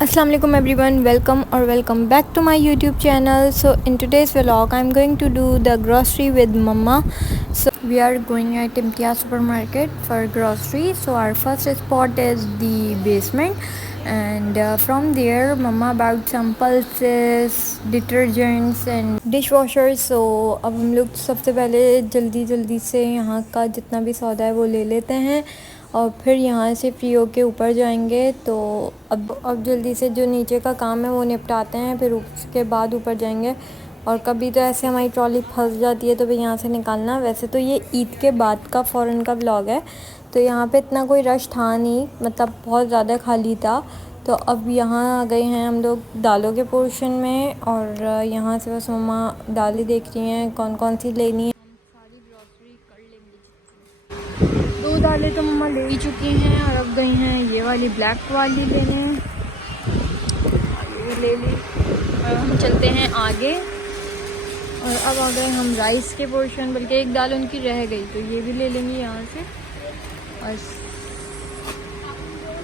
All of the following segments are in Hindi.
Assalamu alaikum everyone, welcome back to my YouTube channel. So in today's vlog I'm going to do the grocery with mama. So we are going at Imtiaz supermarket for grocery. So our first spot is the basement, and from there mama bought some pulses, detergents and dishwashers. So अब हम लोग सबसे पहले जल्दी से यहाँ का जितना भी सौदा है वो ले लेते हैं और फिर यहाँ से फ्री होके ऊपर जाएंगे। तो अब जल्दी से जो नीचे का काम है वो निपटाते हैं, फिर उसके बाद ऊपर जाएंगे। और कभी तो ऐसे हमारी ट्रॉली फंस जाती है तो फिर यहाँ से निकालना। वैसे तो ये ईद के बाद का फ़ौरन का व्लॉग है, तो यहाँ पे इतना कोई रश था नहीं, मतलब बहुत ज़्यादा खाली था। तो अब यहाँ आ गए हैं हम लोग दालों के पोर्शन में, और यहाँ से बस मम्मा दालें देख रही हैं कौन कौन सी लेनी है। सारी ग्रॉसरी कर लेंगे। 2 दालें तो मम्मा ले ही चुकी हैं और अब गई हैं ये वाली ब्लैक वाली लेने। ये ले ली और हम चलते हैं आगे। और अब आ गए हम राइस के पोर्शन, बल्कि एक दाल उनकी रह गई तो ये भी ले लेंगे यहाँ से। और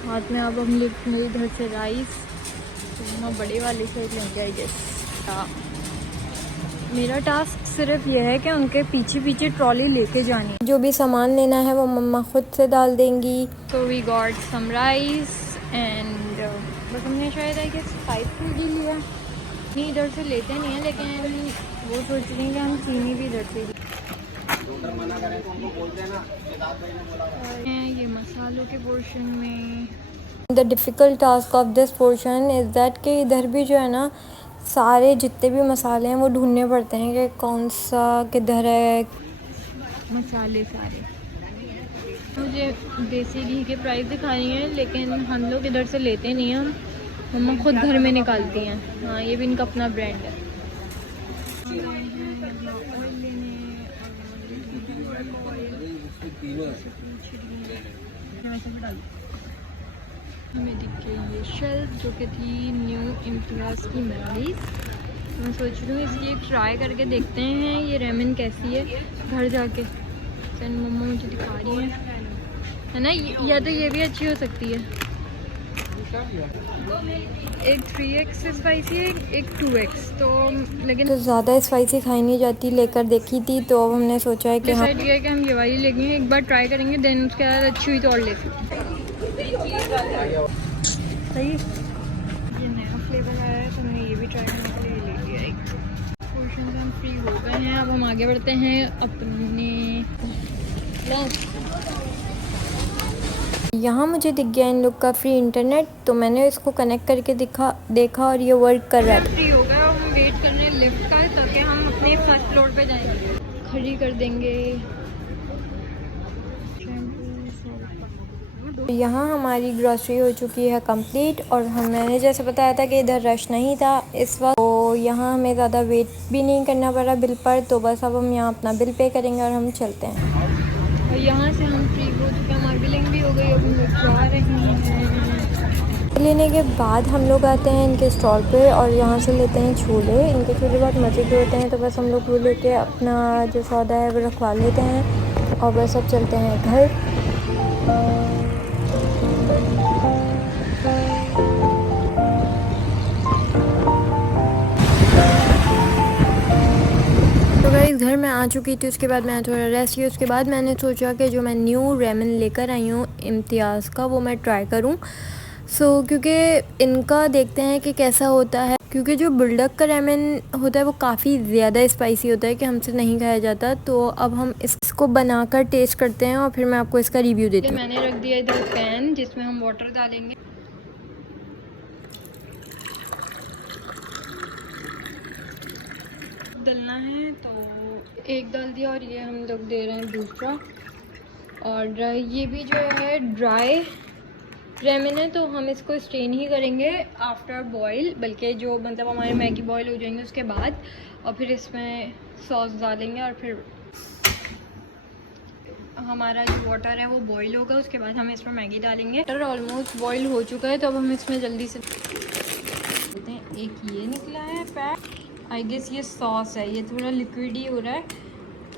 हाथ में अब हम लेंगे इधर से राइस, तो मम्मा बड़े वाले से लेंगे आई गेस। मेरा टास्क सिर्फ यह है कि उनके पीछे पीछे ट्रॉली लेके जानी है। जो भी सामान लेना है वो मम्मा खुद से डाल देंगी। So we got some rice and बस हमने शायद आई गेस 5 kg लिया। नहीं इधर से लेते नहीं हैं, लेकिन वो सोच रही हैं कि हम चीनी भी इधर से ये मसालों के पोर्शन में। The difficult task of this portion is that कि इधर भी जो है ना सारे जितने भी मसाले हैं वो ढूंढने पड़ते हैं कि कौन सा किधर है। मसाले सारे मुझे देसी घी के प्राइस दिखाई हैं, लेकिन हम लोग इधर से लेते नहीं हैं, मम्मा खुद घर में निकालती हैं। हाँ ये भी इनका अपना ब्रांड है। हमें दिख गई ये शेल्फ जो कि थी न्यू इम्तियाज़ की मेमोरीज। मैं सोच रही हूँ इसकी एक ट्राई करके देखते हैं ये रेमन कैसी है घर जाके। चल मम्मा मुझे दिखा रही है ना, या तो ये भी अच्छी हो सकती है। एक 3x स्पाइसी है, एक 2x, तो लेकिन तो ज़्यादा स्पाइसी खाई नहीं जाती, लेकर देखी थी तो अब हमने सोचा है कि डिसाइड किया कि हम ये वाली लेंगे, एक बार ट्राई करेंगे, देन उसके बाद अच्छी हुई तो और ले सकते। सही ये नया फ्लेवर आया है तो हमने ये भी ट्राई करने के लिए ले लिया। एक पोर्शन से हम फ्री हो गए हैं, अब हम आगे बढ़ते हैं अपने। यहाँ मुझे दिख गया इन लोग का फ्री इंटरनेट, तो मैंने इसको कनेक्ट करके देखा और ये वर्क कर रहा है। फ्री हो गया और हम वेट कर रहे हैं लिफ्ट का, ताकि हम अपने फर्स्ट फ्लोर पे जाएंगे, खड़ी कर देंगे। यहाँ हमारी ग्रॉसरी हो चुकी है कंप्लीट, और मैंने जैसे बताया था कि इधर रश नहीं था इस वक्त, तो यहाँ हमें ज़्यादा वेट भी नहीं करना पड़ा बिल पर। तो बस अब हम यहाँ अपना बिल पे करेंगे और हम चलते हैं। और यहाँ से हम फ्री हो चुके हैं, हमारी बिलिंग भी हो गई, अब हम लोग जा रहे हैं। लेने के बाद हम लोग आते हैं इनके स्टॉल पे और यहाँ से लेते हैं छोले। इनके छोले बहुत मज़े के होते हैं, तो बस हम लोग वो लेके अपना जो सौदा है वो रखवा लेते हैं और बस अब चलते हैं घर। तो गाइस घर में आ चुकी थी, उसके बाद मैंने थोड़ा रेस्ट किया। उसके बाद मैंने सोचा कि जो मैं न्यू रेमन लेकर आई हूँ इम्तियाज़ का वो मैं ट्राई करूँ। क्योंकि इनका देखते हैं कि कैसा होता है, क्योंकि जो बुलडॉग का रेमन होता है वो काफ़ी ज़्यादा स्पाइसी होता है कि हमसे नहीं खाया जाता। तो अब हम इसको बनाकर टेस्ट करते हैं और फिर मैं आपको इसका रिव्यू देती हूँ। मैंने रख दिया इधर पैन जिसमें हम वाटर डालेंगे। डालना है तो एक डाल दिया, और ये हम लोग दे रहे हैं दूसरा। और ये भी जो है ड्राई रेमन है, तो हम इसको स्ट्रेन ही करेंगे आफ्टर बॉईल, बल्कि जो मतलब हमारे मैगी बॉईल हो जाएंगे उसके बाद, और फिर इसमें सॉस डालेंगे और फिर हमारा जो वाटर है वो बॉईल होगा। उसके बाद हम इसमें मैगी डालेंगे। वाटर ऑलमोस्ट बॉईल हो चुका है, तो अब हम इसमें जल्दी से एक ये निकला है पैक, आई गेस ये सॉस है, ये थोड़ा लिक्विड ही हो रहा है।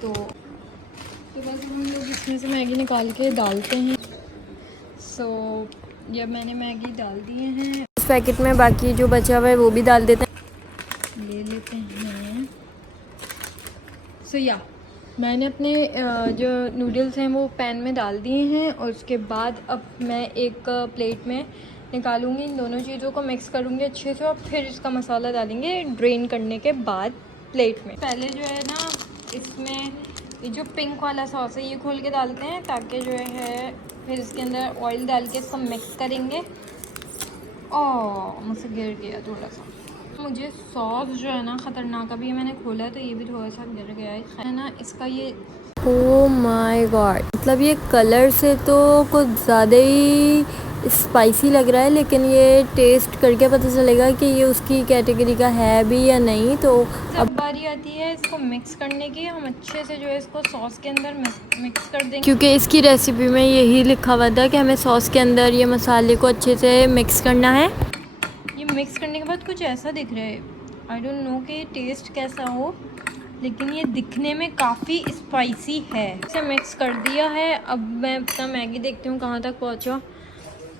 तो बस हम लोग इसमें से मैगी निकाल के डालते हैं। ये मैंने मैगी डाल दिए हैं। पैकेट में, बाकी जो बचा हुआ है वो भी डाल देते हैं, ले लेते हैं। सो या मैंने अपने जो नूडल्स हैं वो पैन में डाल दिए हैं और उसके बाद अब मैं एक प्लेट में निकालूंगी, इन दोनों चीज़ों को मिक्स करूंगी अच्छे से और फिर इसका मसाला डालेंगे ड्रेन करने के बाद प्लेट में। पहले जो है ना इसमें ये जो पिंक वाला सॉस है ये खोल के डालते हैं ताकि जो है फिर इसके अंदर ऑयल डाल के इसको मिक्स करेंगे। मुझसे गिर गया थोड़ा सा, मुझे सॉस जो है ना ख़तरनाक, अभी मैंने खोला है तो ये भी थोड़ा सा गिर गया है ना इसका ये। ओह माय गॉड, मतलब ये कलर से तो कुछ ज़्यादा ही स्पाइसी लग रहा है, लेकिन ये टेस्ट करके पता चलेगा कि ये उसकी कैटेगरी का है भी या नहीं। तो अब बारी आती है इसको मिक्स करने की। हम अच्छे से जो है इसको सॉस के अंदर मिक्स कर देंगे, क्योंकि इसकी रेसिपी में यही लिखा हुआ था कि हमें सॉस के अंदर ये मसाले को अच्छे से मिक्स करना है। ये मिक्स करने के बाद कुछ ऐसा दिख रहा है, आई डोंट नो कि टेस्ट कैसा हो, लेकिन ये दिखने में काफ़ी स्पाइसी है। इसे मिक्स कर दिया है, अब मैं अपना मैगी देखती हूँ कहाँ तक पहुँचा।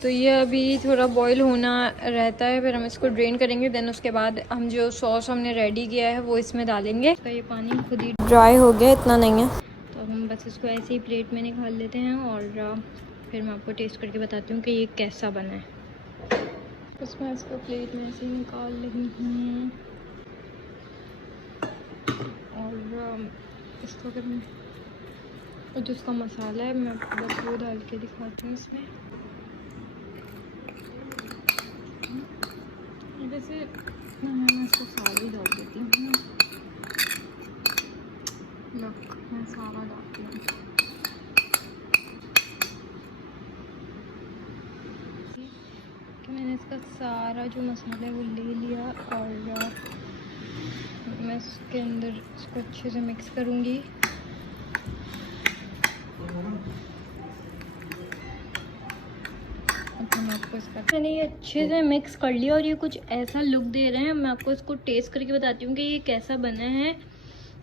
तो ये अभी थोड़ा बॉईल होना रहता है, फिर हम इसको ड्रेन करेंगे। देन उसके बाद हम जो सॉस हमने रेडी किया है वो इसमें डालेंगे। तो ये पानी खुद ही ड्राई हो गया, इतना नहीं है, तो अब हम बस इसको ऐसे ही प्लेट में निकाल लेते हैं और फिर मैं आपको टेस्ट करके बताती हूँ कि ये कैसा बना है। बस मैं इसको प्लेट में ऐसे ही निकाल रही हूँ और इसको अगर और जो इसका मसाला है मैं आपको बस वो डाल के दिखाती हूँ इसमें। वैसे मैं इसको सारा ही डाल देती हूँ, मैं सारा डालती हूँ। कि मैंने इसका सारा जो मसाला है वो ले लिया और मैं इसके अंदर इसको अच्छे से मिक्स करूँगी। मैंने ये अच्छे से मिक्स कर लिया और ये कुछ ऐसा लुक दे रहे हैं। मैं आपको इसको टेस्ट करके बताती हूँ कि ये कैसा बना है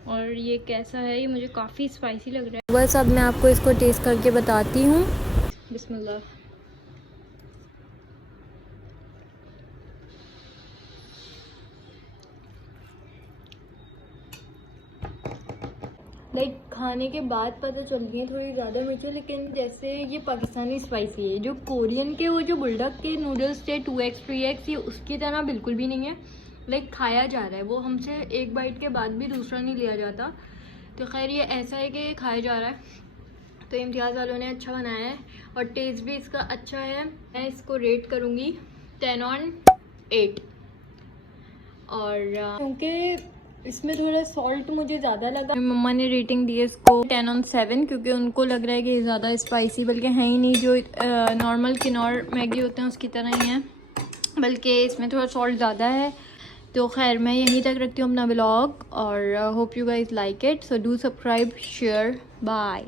और ये कैसा है। ये मुझे काफ़ी स्पाइसी लग रहा है। बस अब मैं आपको इसको टेस्ट करके बताती हूँ। बिस्मिल्लाह। लाइक खाने के बाद पता चल रही है थोड़ी ज़्यादा मिर्ची, लेकिन जैसे ये पाकिस्तानी स्पाइसी है। जो कोरियन के वो जो बुलडॉग के नूडल्स थे 2x 3x, ये उसकी तरह बिल्कुल भी नहीं है। लाइक खाया जा रहा है, वो हमसे एक बाइट के बाद भी दूसरा नहीं लिया जाता। तो खैर ये ऐसा है कि ये खाया जा रहा है। तो इम्तियाज़ वालों ने अच्छा बनाया है और टेस्ट भी इसका अच्छा है। मैं इसको रेट करूँगी 10 on 8 और क्योंकि इसमें थोड़ा सॉल्ट मुझे ज़्यादा लगा। मम्मा ने रेटिंग दी है इसको 10 on 7 क्योंकि उनको लग रहा है कि ज़्यादा स्पाइसी बल्कि है ही नहीं, जो नॉर्मल किनौर मैगी होते हैं उसकी तरह ही है, बल्कि इसमें थोड़ा सॉल्ट ज़्यादा है। तो खैर मैं यहीं तक रखती हूँ अपना व्लॉग और hope you guys like it. So do subscribe, share, bye.